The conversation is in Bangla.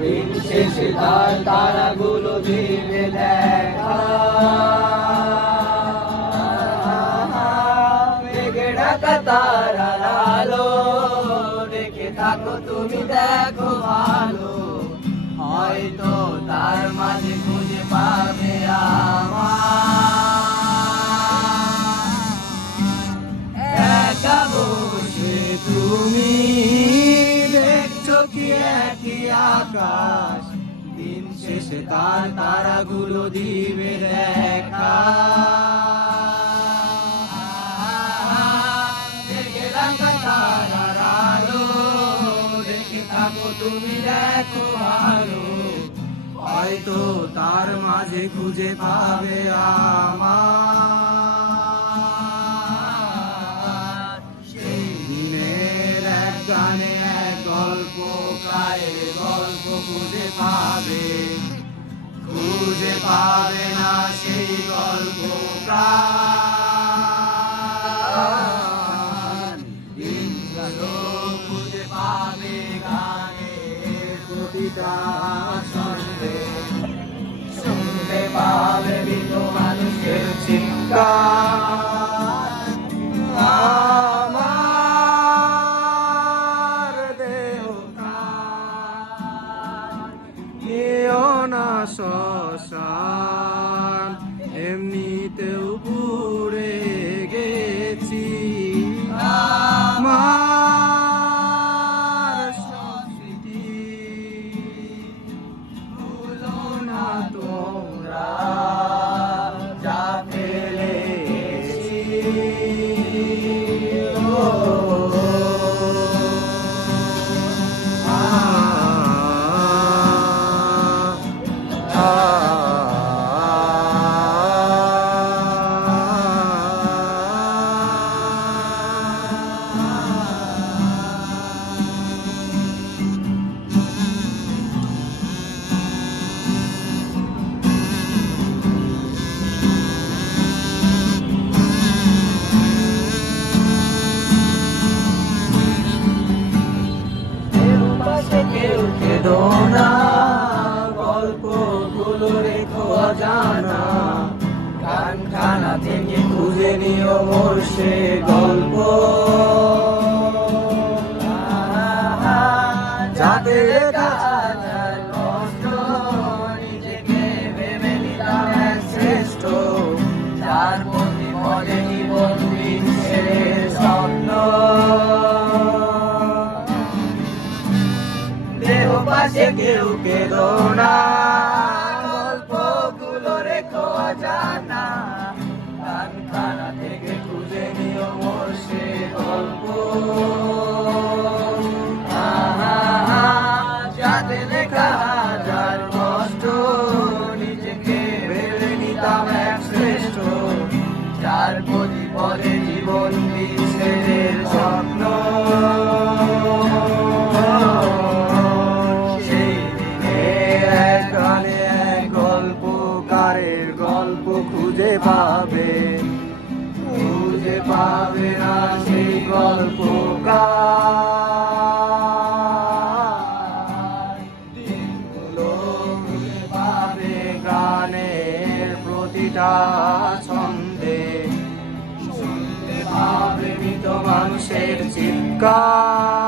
দিন শেষে তার তারাগুলো দিবে দেখা। মেঘে ঢাকা তারার আলো দেখে থাকো তুমি, দেখো ভালো, হয়তো তার মাঝে খুঁজে পাবে একা বসে তুমি দেখছো কি একই আকাশ, দিন শেষে তার তারাগুলো দিবে দেখা। দেখে রাখা তারার আলো দেখে থাকো তুমি, দেখো ভালো, হয়তো তার মাঝে খুঁজে পাবে সেই দিনের এক গানে এক গল্পকারের গল্প খুঁজে পাবে না সেই গল্পকার। দিনগুলো খুঁজে পাবে গানের প্রতিটা ছন্দে, শুনতে পাবে মৃত মানুষের চিৎকার। আমার দেহ নিও না শ্মশান, এমনিতেও পুড়ে গেছি। আমার সব স্মৃতি ভুলো না তোমরা, যা ফেলেছি। কেউ কেঁদো না, গল্পগুলো রেখো অজানা, গানখানা থেকে খুঁজে নিও মোর সে গল্প, যাতে কষ্ট নিজেকে ভেবে নিলাম এক শ্রেষ্ঠ, যার প্রতি পদে জীবন বিচ্ছেদের স্বপ্ন। দেহ পাশে কেউ কেঁদো না, গল্পগুলো রেখো অজানা, গানখানা থেকে খুঁজে নিও মোর সে গল্প, যাতে লেখা হাজার কষ্ট নিজেকে ভেবে নিতাম এক শ্রেষ্ঠ, যার প্রতি পদে জীবন বিচ্ছেদের স্বপ্ন। গল্প খুঁজে পাবে না সেই গল্পকার। দিনগুলো খুঁজে পাবে গানের প্রতিটা ছন্দে, শুনতে পাবে মৃত মানুষের চিৎকার।